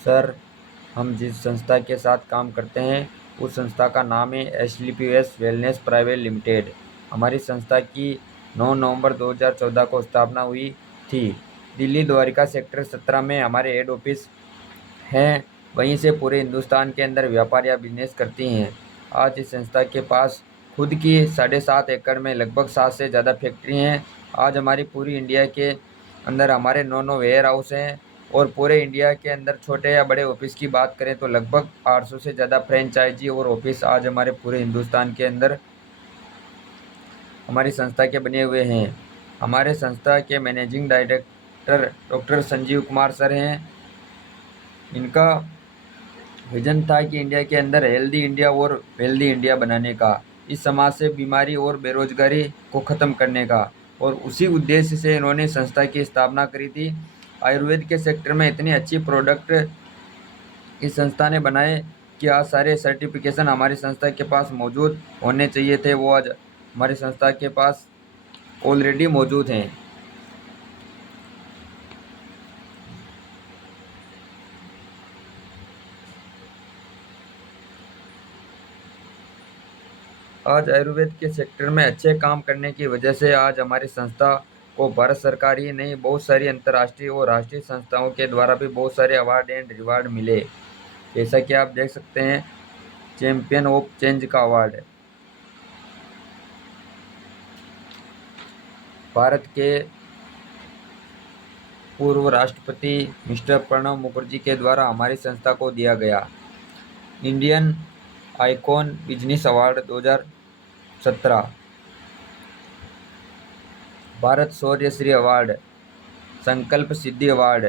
Sir, हम जिस संस्था के साथ काम करते हैं उस संस्था का नाम है एसलीपीएस वेलनेस प्राइवेट लिमिटेड। हमारी संस्था की 9 नवंबर 2014 को स्थापना हुई थी। दिल्ली द्वारिका सेक्टर 17 में हमारे हेड ऑफिस हैं। वहीं से पूरे हिंदुस्तान के अंदर व्यापार या बिजनेस करती हैं। आज इस संस्था के पास खुद की 7.5 एकड़ में लगभग 7 से ज़्यादा फैक्ट्री हैं। आज हमारी पूरी इंडिया के अंदर हमारे 9 वेयर हाउस हैं और पूरे इंडिया के अंदर छोटे या बड़े ऑफिस की बात करें तो लगभग 800 से ज़्यादा फ्रेंचाइजी और ऑफिस आज हमारे पूरे हिंदुस्तान के अंदर हमारी संस्था के बने हुए हैं। हमारे संस्था के managing director doctor Sanjeev Kumar sir हैं। इनका विजन था कि इंडिया के अंदर हेल्दी इंडिया और वेल्दी इंडिया बनाने का, इस समाज से बीमारी और बेरोजगारी को ख़त्म करने का, और उसी उद्देश्य से इन्होंने संस्था की स्थापना करी थी। आयुर्वेद के सेक्टर में इतनी अच्छी प्रोडक्ट इस संस्था ने बनाए कि आज सारे सर्टिफिकेशन हमारी संस्था के पास मौजूद होने चाहिए थे, वो आज हमारी संस्था के पास ऑलरेडी मौजूद हैं। आज आयुर्वेद के सेक्टर में अच्छे काम करने की वजह से आज हमारी संस्था को भारत सरकार ही नहीं, बहुत सारी अंतर्राष्ट्रीय और राष्ट्रीय संस्थाओं के द्वारा भी बहुत सारे अवार्ड एंड रिवार्ड मिले। जैसा कि आप देख सकते हैं, चैंपियन ऑफ चेंज का अवार्ड भारत के पूर्व राष्ट्रपति मिस्टर प्रणब मुखर्जी के द्वारा हमारी संस्था को दिया गया। Indian icon business award 2017, Bharat Shaurya Shri award, Sankalp Siddhi award,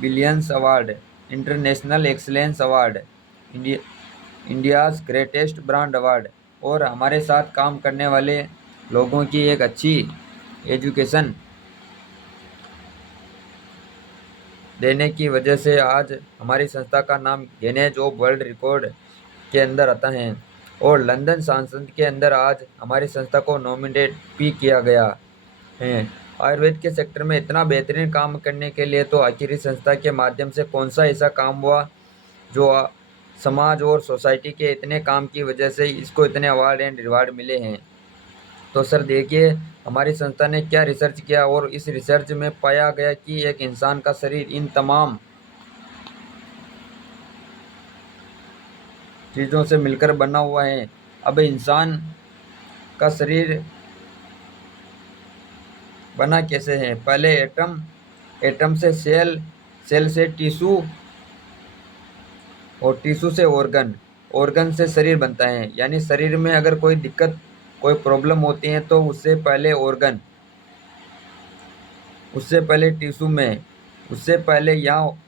billions award, international excellence award, India's greatest brand award, और हमारे साथ काम करने वाले लोगों की एक अच्छी एजुकेशन देने की वजह से आज हमारी संस्था का नाम गिनेज ऑफ वर्ल्ड रिकॉर्ड के अंदर आता है और लंदन सांसद के अंदर आज हमारी संस्था को नॉमिनेट भी किया गया है। आयुर्वेद के सेक्टर में इतना बेहतरीन काम करने के लिए तो आखिर इस संस्था के माध्यम से कौन सा ऐसा काम हुआ जो समाज और सोसाइटी के इतने काम की वजह से इसको इतने अवार्ड एंड रिवार्ड मिले हैं। तो सर देखिए, हमारी संस्था ने क्या रिसर्च किया और इस रिसर्च में पाया गया कि एक इंसान का शरीर इन तमाम चीज़ों से मिलकर बना हुआ है। अब इंसान का शरीर बना कैसे है? पहले एटम, एटम से सेल, सेल से टिश्यू और टिश्यू से ऑर्गन, ऑर्गन से शरीर बनता है। यानी शरीर में अगर कोई दिक्कत, कोई प्रॉब्लम होती है तो उससे पहले ऑर्गन, उससे पहले टिश्यू में, उससे पहले यहाँ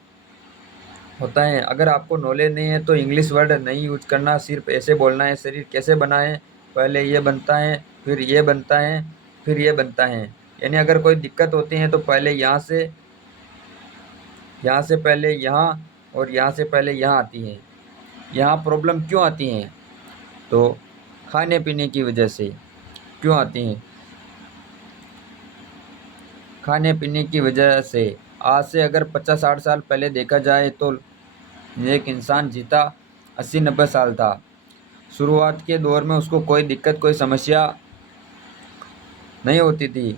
होता है। अगर आपको नॉलेज नहीं है तो इंग्लिश वर्ड नहीं यूज करना, सिर्फ ऐसे बोलना है शरीर कैसे बना है, पहले ये बनता है, फिर ये बनता है, फिर ये बनता है। यानी अगर कोई दिक्कत होती है तो पहले यहाँ से, यहाँ से पहले यहाँ, और यहाँ से पहले यहाँ आती है। यहाँ प्रॉब्लम क्यों आती हैं? तो खाने पीने की वजह से क्यों आती हैं? खाने पीने की वजह से। आज से अगर 50-60 साल पहले देखा जाए तो एक इंसान जीता 80-90 साल था। शुरुआत के दौर में उसको कोई दिक्कत, कोई समस्या नहीं होती थी,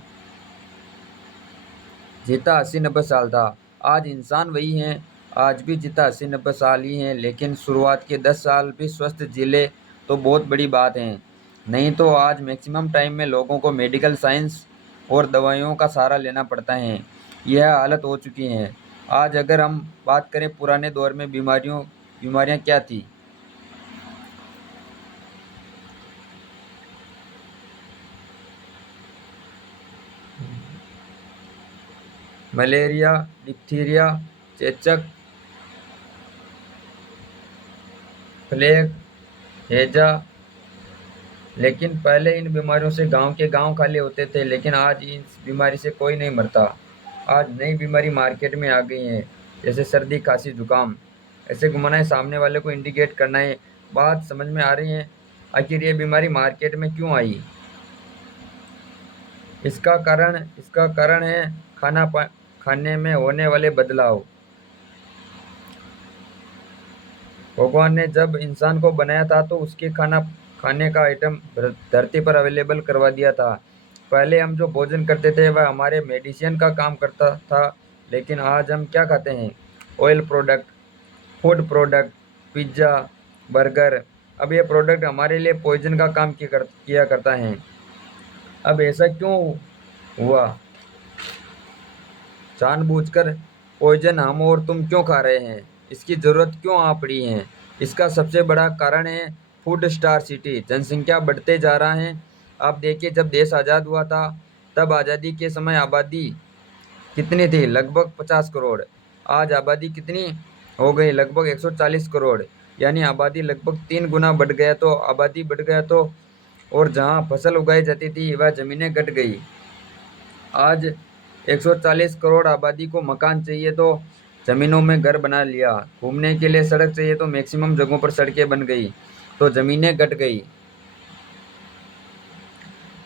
जीता 80-90 साल था। आज इंसान वही हैं, आज भी जीता 80-90 साल ही हैं, लेकिन शुरुआत के 10 साल भी स्वस्थ जिले तो बहुत बड़ी बात है। नहीं तो आज मैक्सिमम टाइम में लोगों को मेडिकल साइंस और दवाइयों का सहारा लेना पड़ता है। यह हालत हो चुकी है। आज अगर हम बात करें पुराने दौर में बीमारियां क्या थी? मलेरिया, डिप्थीरिया, चेचक, प्लेग, हैजा। लेकिन पहले इन बीमारियों से गांव के गांव खाली होते थे, लेकिन आज इस बीमारी से कोई नहीं मरता। आज नई बीमारी मार्केट में आ गई है, जैसे सर्दी, खांसी, जुकाम। ऐसे घुमाना है, सामने वाले को इंडिकेट करना है। बात समझ में आ रही है? आखिर ये बीमारी मार्केट में क्यों आई? इसका कारण है खाने में होने वाले बदलाव। भगवान ने जब इंसान को बनाया था तो उसके खाने का आइटम धरती पर अवेलेबल करवा दिया था। पहले हम जो भोजन करते थे वह हमारे मेडिसिन का काम करता था, लेकिन आज हम क्या खाते हैं? Oil product, food product, pizza, burger. अब ये प्रोडक्ट हमारे लिए पॉइजन का काम किया करता है। अब ऐसा क्यों हुआ? जानबूझकर पॉइजन हम और तुम क्यों खा रहे हैं? इसकी ज़रूरत क्यों आ पड़ी है? इसका सबसे बड़ा कारण है फूड स्टार सिटी, जनसंख्या बढ़ते जा रहा है। आप देखिए, जब देश आज़ाद हुआ था तब आज़ादी के समय आबादी कितनी थी? लगभग 50 करोड़। आज आबादी कितनी हो गई? लगभग 140 करोड़। यानी आबादी लगभग 3 गुना बढ़ गया। तो आबादी बढ़ गया तो और जहाँ फसल उगाई जाती थी वह ज़मीनें घट गई। आज 140 करोड़ आबादी को मकान चाहिए तो ज़मीनों में घर बना लिया। घूमने के लिए सड़क चाहिए तो मैक्सिमम जगहों पर सड़कें बन गई, तो ज़मीनें घट गई।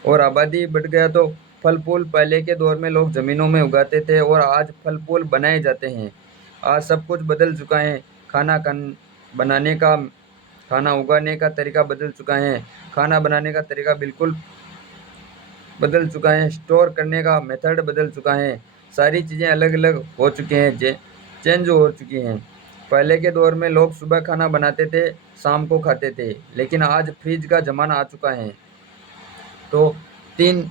और आबादी बढ़ गया तो फल फूल, पहले के दौर में लोग ज़मीनों में उगाते थे और आज फल फूल बनाए जाते हैं। आज सब कुछ बदल चुका है। खाना खान बनाने का खाना उगाने का तरीका बदल चुका है। खाना बनाने का तरीका बिल्कुल बदल चुका है। स्टोर करने का मेथड बदल चुका है। सारी चीज़ें अलग अलग हो चुकी हैं, चेंज हो चुकी हैं। पहले के दौर में लोग सुबह खाना बनाते थे, शाम को खाते थे, लेकिन आज फ्रिज का ज़माना आ चुका है। तो तीन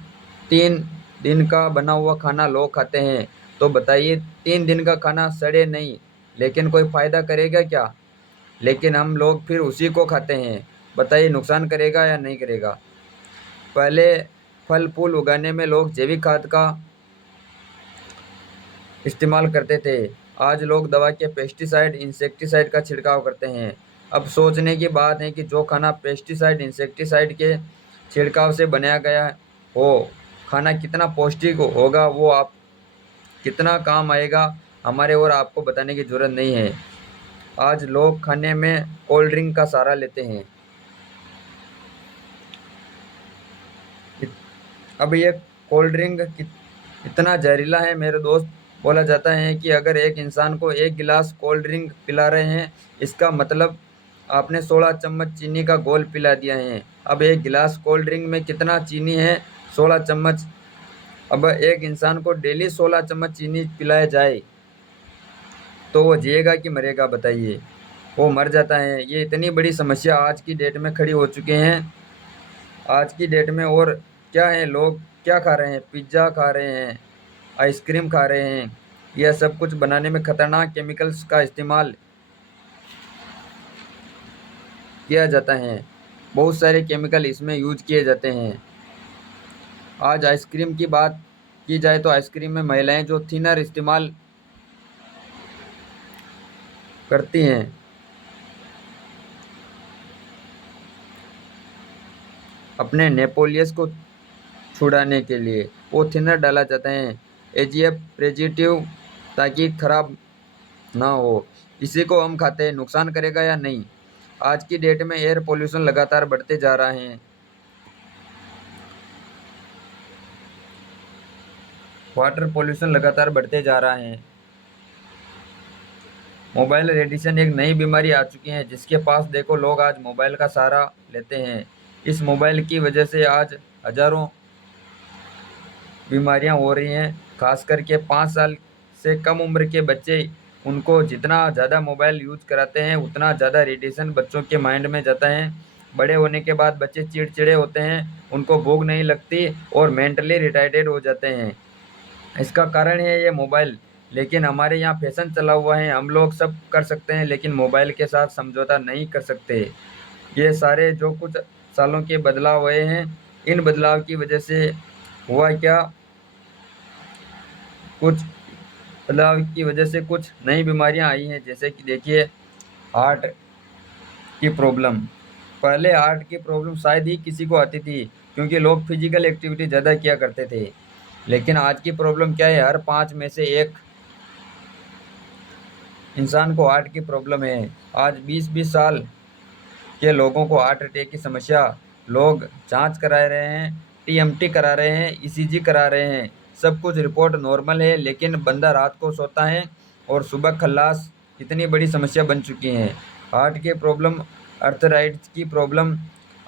तीन दिन का बना हुआ खाना लोग खाते हैं। तो बताइए, 3 दिन का खाना सड़े नहीं लेकिन कोई फ़ायदा करेगा क्या? लेकिन हम लोग फिर उसी को खाते हैं। बताइए, नुकसान करेगा या नहीं करेगा? पहले फल फूल उगाने में लोग जैविक खाद का इस्तेमाल करते थे। आज लोग दवा के पेस्टिसाइड, इंसेक्टिसाइड का छिड़काव करते हैं। अब सोचने की बात है कि जो खाना पेस्टिसाइड, इंसेक्टिसाइड के छिड़काव से बनाया गया हो, खाना कितना पौष्टिक होगा, वो आप कितना काम आएगा, हमारे और आपको बताने की ज़रूरत नहीं है। आज लोग खाने में कोल्ड ड्रिंक का सहारा लेते हैं। अब ये कोल्ड ड्रिंक इतना जहरीला है मेरे दोस्त। बोला जाता है कि अगर एक इंसान को 1 गिलास कोल्ड ड्रिंक पिला रहे हैं, इसका मतलब आपने 16 चम्मच चीनी का घोल पिला दिया है। अब 1 गिलास कोल्ड ड्रिंक में कितना चीनी है? 16 चम्मच। अब एक इंसान को डेली 16 चम्मच चीनी पिलाया जाए तो वो जिएगा कि मरेगा? बताइए। वो मर जाता है। ये इतनी बड़ी समस्या आज की डेट में खड़ी हो चुके हैं। आज की डेट में और क्या है, लोग क्या खा रहे हैं? पिज्ज़ा खा रहे हैं, आइसक्रीम खा रहे हैं। यह सब कुछ बनाने में खतरनाक केमिकल्स का इस्तेमाल किया जाता है। बहुत सारे केमिकल इसमें यूज किए जाते हैं। आज आइसक्रीम की बात की जाए तो आइसक्रीम में महिलाएं जो थिनर इस्तेमाल करती हैं, अपने नेपोलियस को छुड़ाने के लिए वो थिनर डाला जाता है, एजीएफ प्रेजिटिव, ताकि खराब ना हो। इसी को हम खाते हैं। नुकसान करेगा या नहीं? आज की डेट में एयर पोल्यूशन लगातार बढ़ते जा रहा है। वाटर पोल्यूशन लगातार बढ़ते जा रहा है। मोबाइल रेडिएशन एक नई बीमारी आ चुकी है, जिसके पास देखो लोग आज मोबाइल का सहारा लेते हैं। इस मोबाइल की वजह से आज हजारों बीमारियां हो रही हैं। खास करके 5 साल से कम उम्र के बच्चे, उनको जितना ज़्यादा मोबाइल यूज कराते हैं उतना ज़्यादा रेडिएशन बच्चों के माइंड में जाता है। बड़े होने के बाद बच्चे चिड़चिड़े होते हैं, उनको भूख नहीं लगती और मेंटली रिटार्डेड हो जाते हैं। इसका कारण है ये मोबाइल। लेकिन हमारे यहाँ फैशन चला हुआ है, हम लोग सब कर सकते हैं लेकिन मोबाइल के साथ समझौता नहीं कर सकते। ये सारे जो कुछ सालों के बदलाव हुए हैं, इन बदलाव की वजह से हुआ क्या, कुछ बदलाव की वजह से कुछ नई बीमारियां आई हैं। जैसे कि देखिए, हार्ट की प्रॉब्लम। पहले हार्ट की प्रॉब्लम शायद ही किसी को आती थी, क्योंकि लोग फिजिकल एक्टिविटी ज़्यादा किया करते थे। लेकिन आज की प्रॉब्लम क्या है? हर 5 में से एक इंसान को हार्ट की प्रॉब्लम है। आज 20-20 साल के लोगों को हार्ट अटैक की समस्या। लोग जांच करा रहे हैं, टीएमटी करा रहे हैं, ईसीजी करा रहे हैं, सब कुछ रिपोर्ट नॉर्मल है, लेकिन बंदा रात को सोता है और सुबह खल्लास। इतनी बड़ी समस्या बन चुकी है। हार्ट के प्रॉब्लम, अर्थराइट्स की प्रॉब्लम।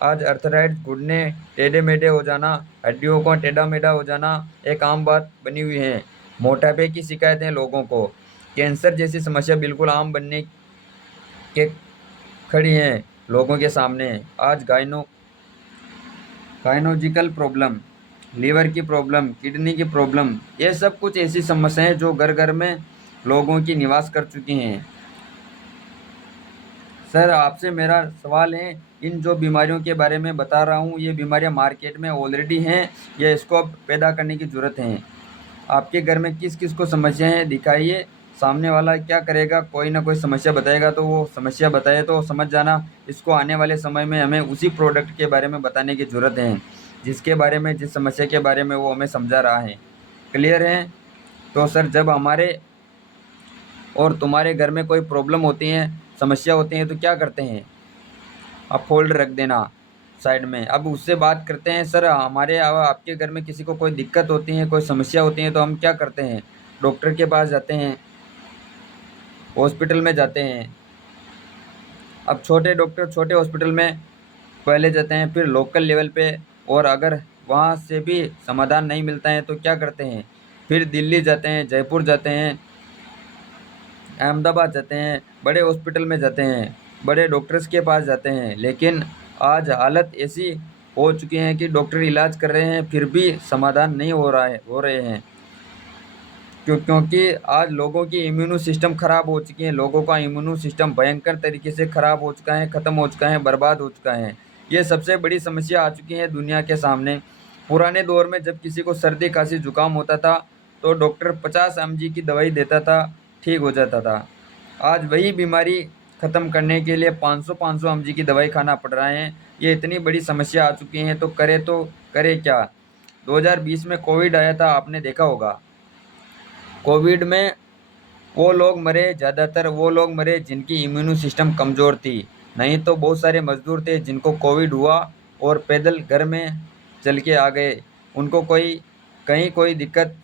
आज अर्थराइट्स, घुटने टेढ़े मेढ़े हो जाना, हड्डियों को टेढ़ा मेढ़ा हो जाना एक आम बात बनी हुई है। मोटापे की शिकायतें लोगों को, कैंसर जैसी समस्या बिल्कुल आम बनने के खड़ी हैं लोगों के सामने। आज गायनोलॉजिकल प्रॉब्लम, लीवर की प्रॉब्लम, किडनी की प्रॉब्लम, ये सब कुछ ऐसी समस्याएं जो घर घर में लोगों की निवास कर चुकी हैं। सर, आपसे मेरा सवाल है, इन जो बीमारियों के बारे में बता रहा हूँ, ये बीमारियाँ मार्केट में ऑलरेडी हैं या इसको अब पैदा करने की ज़रूरत है? आपके घर में किस किस को समस्या है दिखाइए। सामने वाला क्या करेगा, कोई ना कोई समस्या बताएगा तो वो समस्या बताए तो समझ जाना, इसको आने वाले समय में हमें उसी प्रोडक्ट के बारे में बताने की ज़रूरत है जिसके बारे में, जिस समस्या के बारे में वो हमें समझा रहा है। क्लियर है? तो सर, जब हमारे और तुम्हारे घर में कोई प्रॉब्लम होती है, समस्या होती है, तो क्या करते हैं? आप फोल्ड रख देना साइड में। अब उससे बात करते हैं। सर, हमारे अब आपके घर में किसी को कोई दिक्कत होती है, कोई समस्या होती है, तो हम क्या करते हैं? डॉक्टर के पास जाते हैं, हॉस्पिटल में जाते हैं। अब छोटे डॉक्टर छोटे हॉस्पिटल में पहले जाते हैं, फिर लोकल लेवल पे, और अगर वहाँ से भी समाधान नहीं मिलता है तो क्या करते हैं? फिर दिल्ली जाते हैं, जयपुर जाते हैं, अहमदाबाद जाते हैं, बड़े हॉस्पिटल में जाते हैं, बड़े डॉक्टर्स के पास जाते हैं। लेकिन आज हालत ऐसी हो चुकी है कि डॉक्टर इलाज कर रहे हैं फिर भी समाधान नहीं हो रहे हैं। क्योंकि आज लोगों की इम्यूनो सिस्टम खराब हो चुकी है। लोगों का इम्यूनो सिस्टम भयंकर तरीके से खराब हो चुका है, ख़त्म हो चुका है, बर्बाद हो चुका है। ये सबसे बड़ी समस्या आ चुकी है दुनिया के सामने। पुराने दौर में जब किसी को सर्दी खांसी जुकाम होता था तो डॉक्टर 50 mg की दवाई देता था, ठीक हो जाता था। आज वही बीमारी ख़त्म करने के लिए 500 mg की दवाई खाना पड़ रहा है। ये इतनी बड़ी समस्या आ चुकी है, तो करे क्या? 2020 में कोविड आया था, आपने देखा होगा। कोविड में वो लोग मरे, ज़्यादातर वो लोग मरे जिनकी इम्यूनो सिस्टम कमज़ोर थी। नहीं तो बहुत सारे मज़दूर थे जिनको कोविड हुआ और पैदल घर में चल के आ गए। उनको कहीं कोई दिक्कत,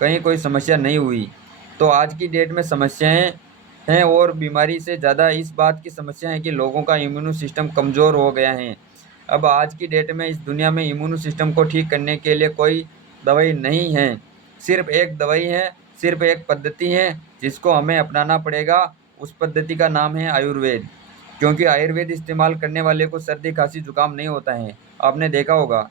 कहीं कोई समस्या नहीं हुई। तो आज की डेट में समस्याएं हैं, और बीमारी से ज़्यादा इस बात की समस्या है कि लोगों का इम्यूनो सिस्टम कमज़ोर हो गया है। अब आज की डेट में इस दुनिया में इम्यूनो सिस्टम को ठीक करने के लिए कोई दवाई नहीं है। सिर्फ एक दवाई है, सिर्फ एक पद्धति है जिसको हमें अपनाना पड़ेगा। उस पद्धति का नाम है आयुर्वेद। क्योंकि आयुर्वेद इस्तेमाल करने वाले को सर्दी खांसी जुकाम नहीं होता है, आपने देखा होगा।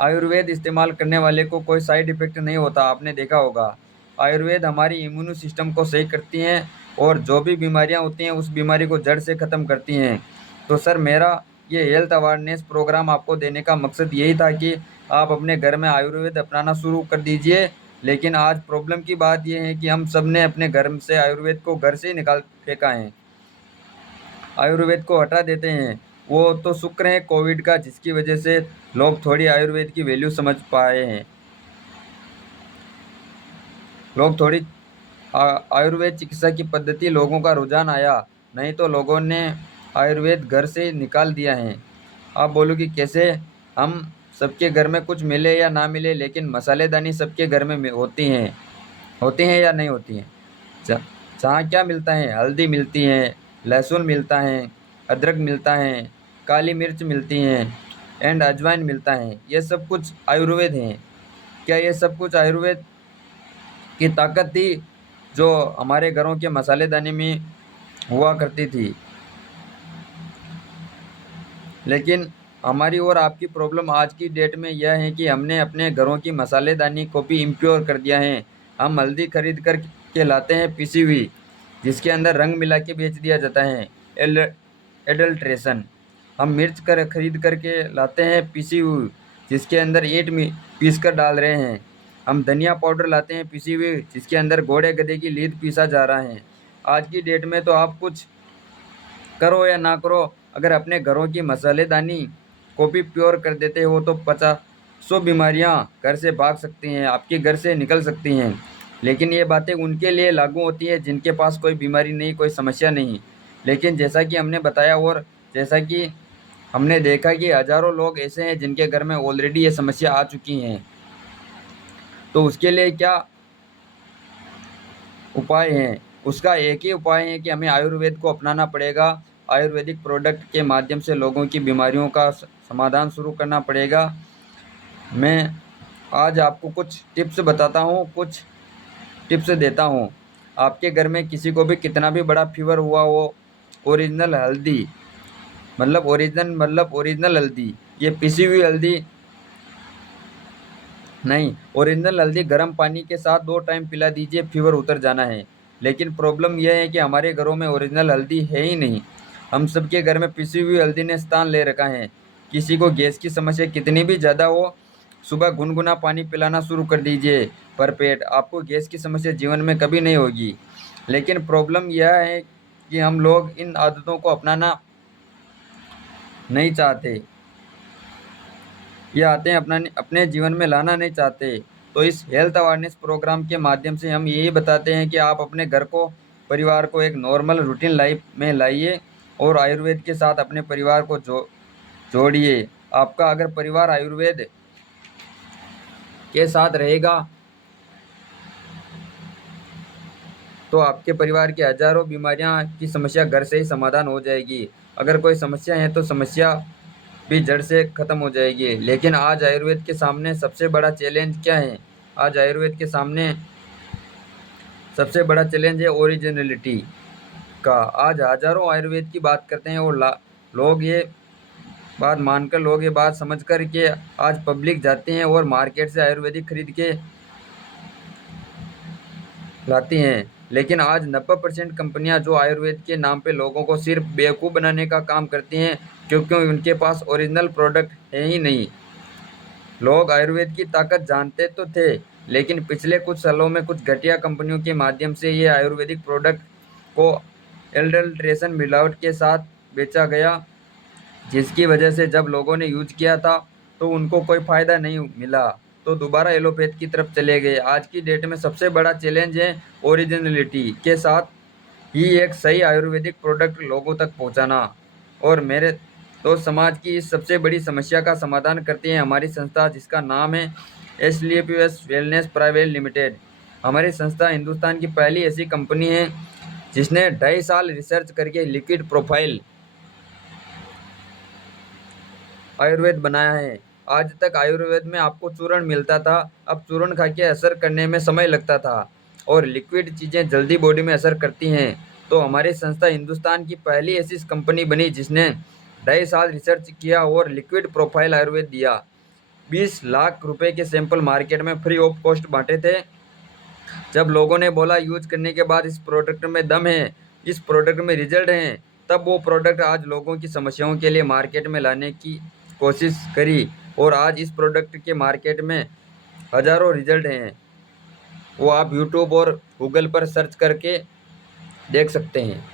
आयुर्वेद इस्तेमाल करने वाले को कोई साइड इफ़ेक्ट नहीं होता, आपने देखा होगा। आयुर्वेद हमारी इम्यूनो सिस्टम को सही करती हैं और जो भी बीमारियां होती हैं उस बीमारी को जड़ से ख़त्म करती हैं। तो सर, मेरा ये हेल्थ अवेयरनेस प्रोग्राम आपको देने का मकसद यही था कि आप अपने घर में आयुर्वेद अपनाना शुरू कर दीजिए। लेकिन आज प्रॉब्लम की बात यह है कि हम सब ने अपने घर से आयुर्वेद को घर से ही निकाल फेंका है, आयुर्वेद को हटा देते हैं। वो तो शुक्र है कोविड का, जिसकी वजह से लोग थोड़ी आयुर्वेद की वैल्यू समझ पाए हैं। लोग थोड़ी आयुर्वेद चिकित्सा की पद्धति, लोगों का रुझान आया। नहीं तो लोगों ने आयुर्वेद घर से निकाल दिया है। आप बोलो कि कैसे? हम सबके घर में कुछ मिले या ना मिले, लेकिन मसालेदानी सबके घर में होती हैं या नहीं होती हैं? जहाँ क्या मिलता है? हल्दी मिलती है, लहसुन मिलता है, अदरक मिलता है, काली मिर्च मिलती हैं, एंड अजवाइन मिलता है। ये सब कुछ आयुर्वेद हैं। क्या ये सब कुछ आयुर्वेद की ताकत थी जो हमारे घरों के मसालेदानी में हुआ करती थी? लेकिन हमारी और आपकी प्रॉब्लम आज की डेट में यह है कि हमने अपने घरों की मसालेदानी को भी इम्प्योर कर दिया है। हम हल्दी खरीद कर के लाते हैं पिसी हुई, जिसके अंदर रंग मिला के बेच दिया जाता है, एडल्ट्रेशन। हम मिर्च खरीद कर के लाते हैं पिसी हुई, जिसके अंदर ईंट पीस कर डाल रहे हैं। हम धनिया पाउडर लाते हैं पिसी हुई, जिसके अंदर घोड़े गधे की लीद पीसा जा रहा है। आज की डेट में तो आप कुछ करो या ना करो, अगर अपने घरों की मसालेदानी को भी प्योर कर देते हो तो 50 बीमारियां घर से भाग सकती हैं, आपके घर से निकल सकती हैं। लेकिन ये बातें उनके लिए लागू होती है जिनके पास कोई बीमारी नहीं, कोई समस्या नहीं। लेकिन जैसा कि हमने बताया और जैसा कि हमने देखा कि हज़ारों लोग ऐसे हैं जिनके घर में ऑलरेडी ये समस्या आ चुकी हैं। तो उसके लिए क्या उपाय हैं? उसका एक ही उपाय है कि हमें आयुर्वेद को अपनाना पड़ेगा। आयुर्वेदिक प्रोडक्ट के माध्यम से लोगों की बीमारियों का समाधान शुरू करना पड़ेगा। मैं आज आपको कुछ टिप्स बताता हूँ, कुछ टिप्स देता हूँ। आपके घर में किसी को भी कितना भी बड़ा फीवर हुआ हो, ओरिजिनल हल्दी मतलब ओरिजिनल हल्दी, ये पिसी हुई हल्दी नहीं, ओरिजिनल हल्दी गर्म पानी के साथ 2 टाइम पिला दीजिए, फीवर उतर जाना है। लेकिन प्रॉब्लम यह है कि हमारे घरों में ओरिजिनल हल्दी है ही नहीं। हम सबके घर में पिसी हुई हल्दी ने स्थान ले रखा है। किसी को गैस की समस्या कितनी भी ज़्यादा हो, सुबह गुनगुना पानी पिलाना शुरू कर दीजिए भर पेट, आपको गैस की समस्या जीवन में कभी नहीं होगी। लेकिन प्रॉब्लम यह है कि हम लोग इन आदतों को अपनाना नहीं चाहते, ये आते हैं अपने जीवन में लाना नहीं चाहते। तो इस हेल्थ अवेयरनेस प्रोग्राम के माध्यम से हम यही बताते हैं कि आप अपने घर को, परिवार को एक नॉर्मल रूटीन लाइफ में लाइए और आयुर्वेद के साथ अपने परिवार को जोड़िए। आपका अगर परिवार आयुर्वेद के साथ रहेगा तो आपके परिवार की हजारों बीमारियां की समस्या घर से ही समाधान हो जाएगी। अगर कोई समस्या है तो समस्या भी जड़ से खत्म हो जाएगी। लेकिन आज आयुर्वेद के सामने सबसे बड़ा चैलेंज क्या है? आज आयुर्वेद के सामने सबसे बड़ा चैलेंज है ओरिजिनलिटी का। आज हजारों आयुर्वेद की बात करते हैं और लोग ये बात समझकर के आज पब्लिक जाते हैं और मार्केट से आयुर्वेदिक खरीद के लाती हैं। लेकिन आज 90% कंपनियां जो आयुर्वेद के नाम पे लोगों को सिर्फ बेवकूफ़ बनाने का काम करती हैं, क्योंकि उनके पास ओरिजिनल प्रोडक्ट है ही नहीं। लोग आयुर्वेद की ताकत जानते तो थे, लेकिन पिछले कुछ सालों में कुछ घटिया कंपनियों के माध्यम से ये आयुर्वेदिक प्रोडक्ट को एडल्ट्रेशन मिलावट के साथ बेचा गया, जिसकी वजह से जब लोगों ने यूज किया था तो उनको कोई फ़ायदा नहीं मिला, तो दोबारा एलोपैथ की तरफ चले गए। आज की डेट में सबसे बड़ा चैलेंज है ओरिजिनलिटी के साथ ही एक सही आयुर्वेदिक प्रोडक्ट लोगों तक पहुंचाना। और मेरे दोस्त समाज की इस सबसे बड़ी समस्या का समाधान करती है हमारी संस्था, जिसका नाम है SLPS वेलनेस प्राइवेट लिमिटेड। हमारी संस्था हिंदुस्तान की पहली ऐसी कंपनी है जिसने 2.5 साल रिसर्च करके लिक्विड प्रोफाइल आयुर्वेद बनाया है। आज तक आयुर्वेद में आपको चूर्ण मिलता था, अब चूर्ण खा के असर करने में समय लगता था और लिक्विड चीज़ें जल्दी बॉडी में असर करती हैं। तो हमारी संस्था हिंदुस्तान की पहली ऐसी कंपनी बनी जिसने 2.5 साल रिसर्च किया और लिक्विड प्रोफाइल आयुर्वेद दिया। 20 लाख रुपए के सैंपल मार्केट में फ्री ऑफ कॉस्ट बांटे थे। जब लोगों ने बोला यूज करने के बाद इस प्रोडक्ट में दम है, इस प्रोडक्ट में रिजल्ट हैं, तब वो प्रोडक्ट आज लोगों की समस्याओं के लिए मार्केट में लाने की कोशिश करी और आज इस प्रोडक्ट के मार्केट में हजारों रिजल्ट हैं। वो आप यूट्यूब और गूगल पर सर्च करके देख सकते हैं।